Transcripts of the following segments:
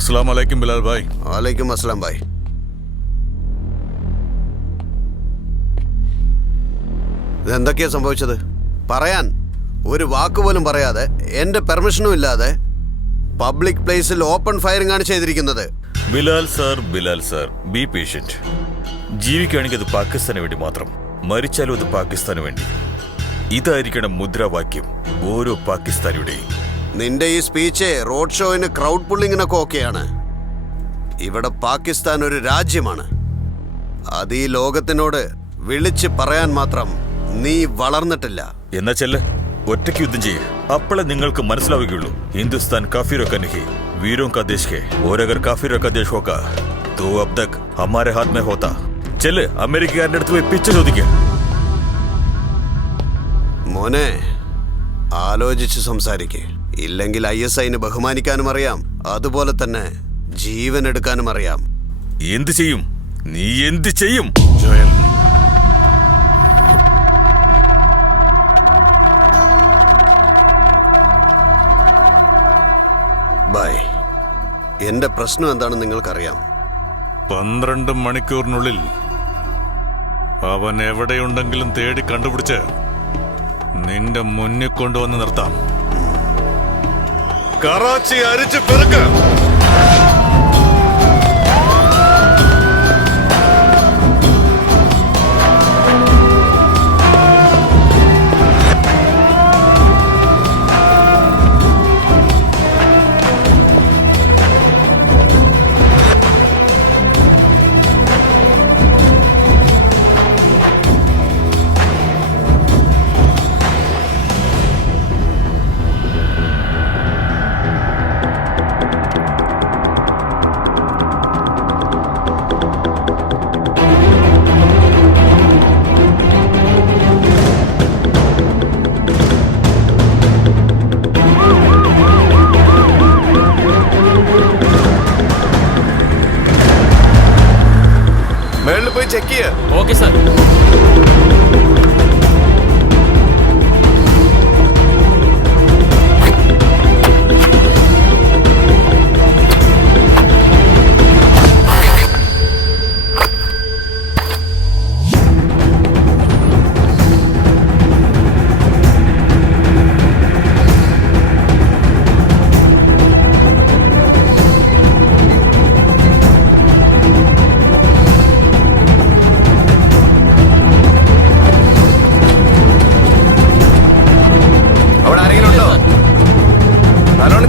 अस्सलाम वालेकुम बिलाल भाई। वालेकुम अस्सलाम भाई। ഇതെന്തൊക്കെയാ സംഭവിച്ചത്? പറയാൻ ഒരു വാക്കുപോലും പറയാതെ എന്റെ പെർമിഷനും ഇല്ലാതെ പബ്ലിക് പ്ലേസിൽ ഓപ്പൺ ഫയറിംഗ് ആണ് ചെയ്തിരിക്കുന്നത്. Bilal sir be patient. ജീവിക്കുകയാണെങ്കിൽ അത് പാകിസ്ഥാന് വേണ്ടി മാത്രം, മരിച്ചാലും അത് പാകിസ്ഥാന് വേണ്ടി. ഇതായിരിക്കണം മുദ്രാവാക്യം ഓരോ പാകിസ്ഥാനിയുടെയും. നിന്റെ ഈ സ്പീച്ച് റോഡ് ഷോയിന് ക്രൗഡ് പുള്ളിങ്ങിനൊക്കെ ഓക്കെയാണ്. ഇവിടെ പാകിസ്ഥാൻ ഒരു രാജ്യമാണ്. അത് ഈ ലോകത്തിനോട് വിളിച്ച് പറയാൻ മാത്രം നീ വളർന്നിട്ടില്ല. എന്നാ ചെല്ല്, ഒറ്റയ്ക്ക് യുദ്ധം ചെയ്യ്. അപ്പോഴേ നിങ്ങൾക്ക് മനസ്സിലാവുകയുള്ളൂ. ഹിന്ദുസ്ഥാൻ കാഫിറോ का नहीं, वीरों का देश है. और अगर काफिरों का देश होगा तो अब तक हमारे हाथ में होता. ചെല്ല്, അമേരിക്കക്കാരൻ്റെ അടുത്ത് പോയി പിച്ച ചോദിക്കുക. മോനെ, ആലോചിച്ച് സംസാരിക്കേ. ഇല്ലെങ്കിൽ ISIനെ ബഹുമാനിക്കാനും അറിയാം, അതുപോലെ തന്നെ ജീവൻ എടുക്കാനും അറിയാം. എന്ത് ചെയ്യും? നീ എന്ത് ചെയ്യും? Joel, bye. എന്റെ പ്രശ്നം എന്താണെന്ന് നിങ്ങൾക്കറിയാം. 12 മണിക്കൂറിനുള്ളിൽ അവൻ എവിടെയുണ്ടെങ്കിലും തേടി കണ്ടുപിടിച്ച് നിന്റെ മുന്നിൽ കൊണ്ടുവന്ന് നിർത്താം. കറാച്ചി അരിച്ചു പെറുക്ക്. ചെക്ക് ചെയ്യ. Okay sir.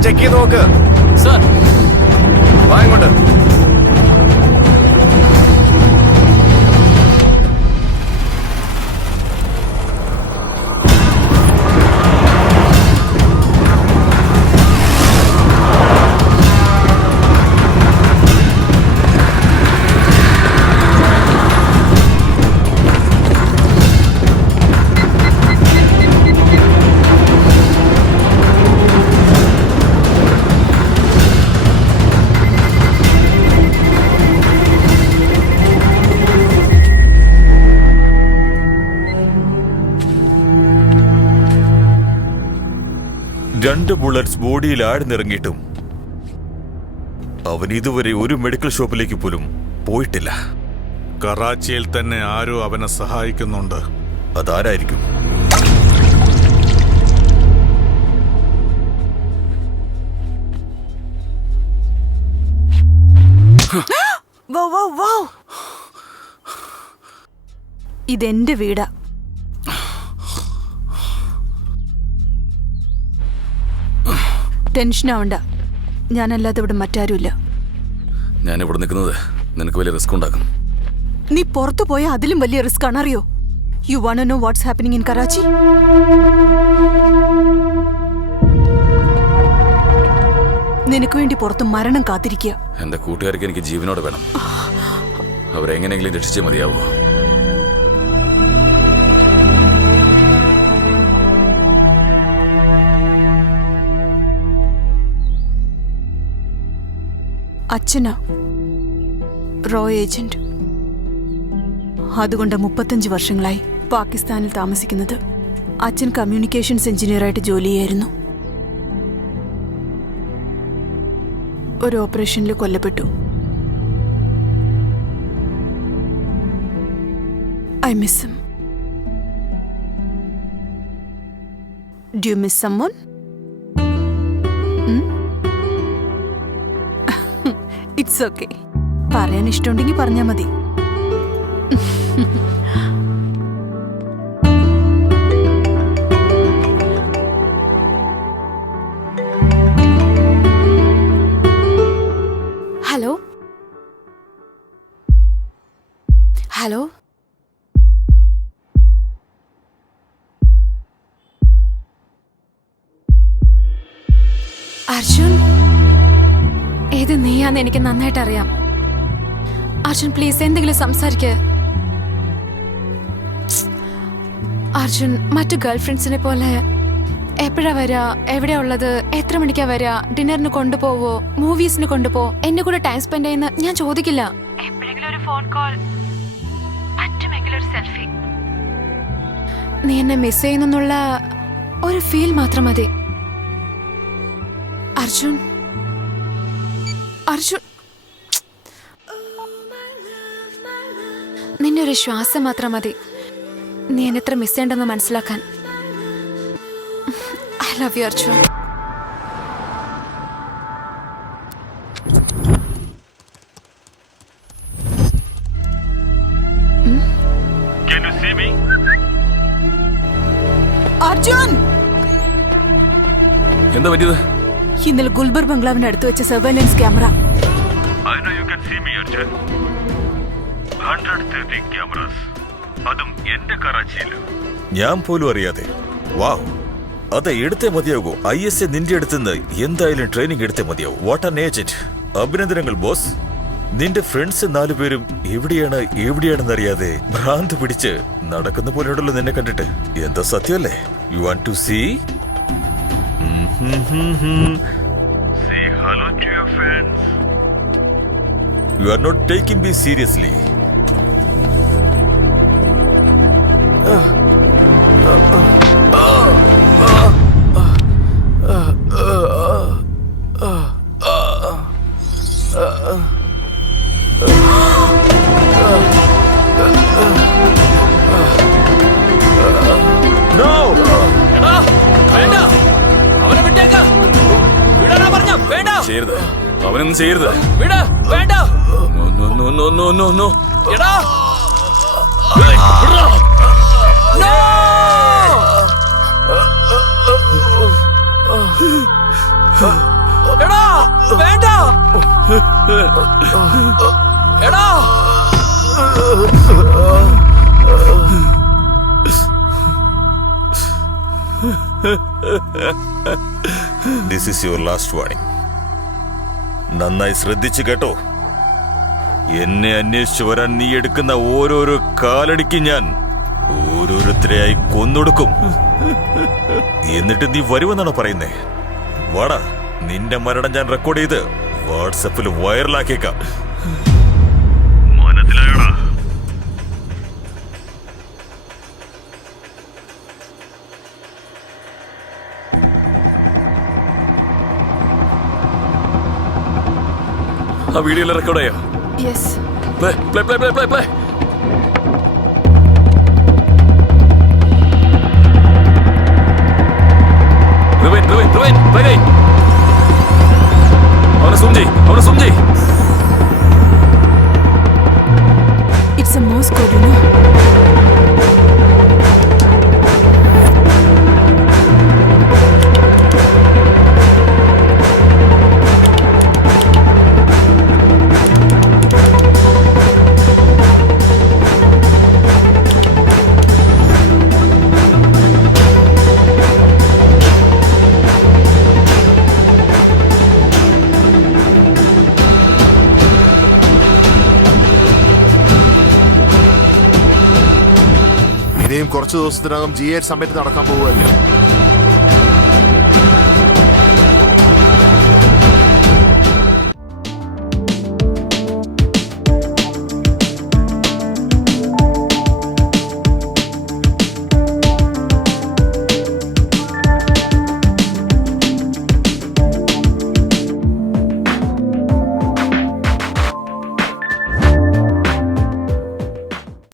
ചെക്ക് ചെയ്ത് നോക്ക്. സാർ, വാ ഇങ്ങോട്ട്. രണ്ട് ബുള്ളറ്റ്സ് ബോഡിയിൽ ആഴ്ന്നിറങ്ങിയിട്ടും അവൻ ഇതുവരെ ഒരു മെഡിക്കൽ ഷോപ്പിലേക്ക് പോലും പോയിട്ടില്ല. കറാച്ചിയിൽ തന്നെ ആരോ അവനെ സഹായിക്കുന്നുണ്ട്. അതാരായിരിക്കും? ഇതെന്റെ വീടാ. ടെൻഷനാവണ്ട, ഞാനല്ലാതെ ഇവിടെ മറ്റാരുമില്ല. ഞാൻ ഇവിടെ നിൽക്കുന്നത് നിനക്ക് വലിയ റിസ്ക് ഉണ്ടാക്കും. നീ പുറത്തു പോയാൽ അതിലും വലിയ റിസ്ക് ആണ്, അറിയോ? You want to know what's happening in Karachi? നിനക്ക് വേണ്ടി പുറത്ത് മരണം കാത്തിരിക്കുക. എന്റെ കൂട്ടുകാർക്ക് എനിക്ക് ജീവനോടെ വേണം. അവരെങ്ങനെയെങ്കിലും രക്ഷിച്ചേ മതിയാവൂ. അച്ഛനാ റോ ഏജന്റ്. അതുകൊണ്ട് 35 വർഷങ്ങളായി പാകിസ്ഥാനിൽ താമസിക്കുന്നത്. അച്ഛൻ കമ്മ്യൂണിക്കേഷൻസ് എഞ്ചിനീയറായിട്ട് ജോലി ചെയ്യായിരുന്നു. ഒരു ഓപ്പറേഷനിൽ കൊല്ലപ്പെട്ടു. I miss him. Do you miss someone? It's okay. പറയാൻ ഇഷ്ടമുണ്ടെങ്കിൽ പറഞ്ഞാൽ മതി. ഹലോ ഹലോ അർജുൻ, ഏത് നീയാന്ന് എനിക്ക് നന്നായിട്ട് അറിയാം. അർജുൻ പ്ലീസ് എന്തെങ്കിലും സംസാരിക്ക്. അർജുൻ, മറ്റു ഗേൾ ഫ്രണ്ട്സിനെ പോലെ എപ്പോഴാ വരാ, എവിടെയാ ഉള്ളത്, എത്ര മണിക്കാ വരാ, ഡിന്നറിന് കൊണ്ടുപോവോ, മൂവീസിന് കൊണ്ടുപോ, എന്നെ കൂടെ ടൈം സ്പെൻഡ് ചെയ്യുന്ന ഞാൻ ചോദിക്കില്ല. എപ്പോഴെങ്കിലും ഒരു ഫോൺ കോൾ, പറ്റുമെങ്കിലും ഒരു സെൽഫി. നീ എന്നെ മിസ് ചെയ്യുന്നുള്ള ഒരു ഫീൽ മാത്രം മതി. അർജുൻ, അർജുൻ, നിന്റെ ഒരു ശ്വാസം മാത്രം മതി നീ എന്നെ എത്ര മിസ് ചെയ്യണ്ടെന്ന് മനസ്സിലാക്കാൻ. I love you Arjun. Arjun, എന്താ പറ്റിയത്? ഇന്നലെ ഗുൽബർ ബംഗ്ലാവിന് അടുത്ത് വെച്ച surveillance camera. I know you can see me, Arjun. 130 cameras. അതും എന്റെ കറാച്ചിയിൽ. ഞാൻ പോലും അറിയാതെ. വാവ്, അത് എടുത്തേ മതിയാകൂ. ISA നിന്റെ അടുത്തുനിന്ന് എന്തായാലും ട്രെയിനിങ് എടുത്തേ മതിയാവൂ. What an agent. അഭിനന്ദനങ്ങൾ ബോസ്. നിന്റെ ഫ്രണ്ട്സ് 4 പേരും എവിടെയാണെന്നറിയാതെ ഭ്രാന്ത് പിടിച്ച് നടക്കുന്ന പോലെയുണ്ടല്ലോ നിന്നെ കണ്ടിട്ട്. എന്താ സത്യമല്ലേ? You want to see? Say hello to your friends. You are not taking me seriously. No! ചെയ്യരുത്, അവനൊന്നും ചെയ്യരുത്. This is your last warning. നന്നായി ശ്രദ്ധിച്ചു കേട്ടോ. എന്നെ അന്വേഷിച്ചു വരാൻ നീ എടുക്കുന്ന ഓരോരോ കാലടിക്ക് ഞാൻ ഓരോരുത്തരെയായി കൊന്നൊടുക്കും. എന്നിട്ട് നീ വരുമെന്നാണോ പറയുന്നേ? വാടാ, നിന്റെ മരണം ഞാൻ റെക്കോർഡ് ചെയ്ത് വാട്സപ്പിൽ വൈറലാക്കിയേക്കാം. മനസ്സിലായോടാ? ആ വീഡിയോ എല്ലാം റെക്കോർഡായോ? Yes. Play play play play play play. അവനെ സും ചെയ്. It's a Morse code, you know. കുറച്ചു ദിവസത്തിനകം GA സമ്മിറ്റ് നടക്കാൻ പോവുകയല്ലേ.